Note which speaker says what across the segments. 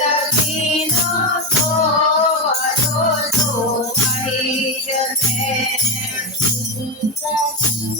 Speaker 1: Thank you.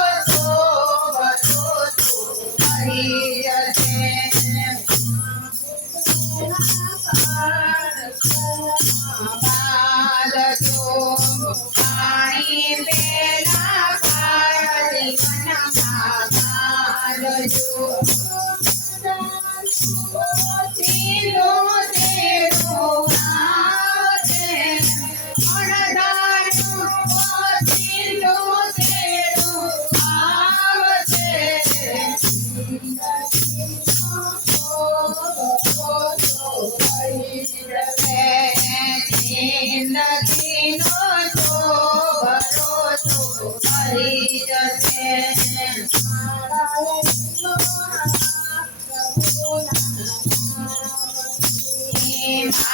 Speaker 1: Yeah.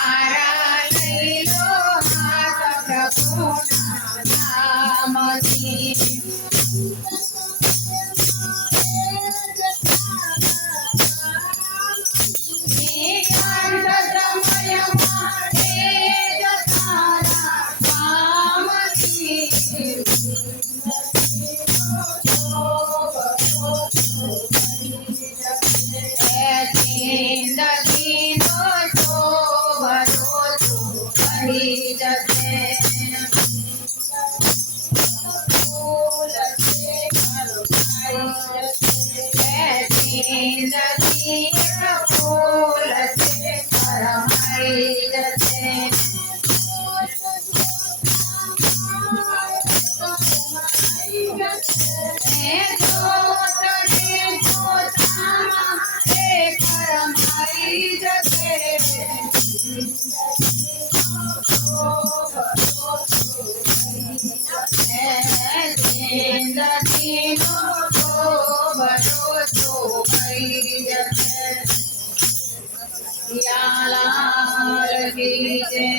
Speaker 1: para Thank you. की जय सियाला की जय।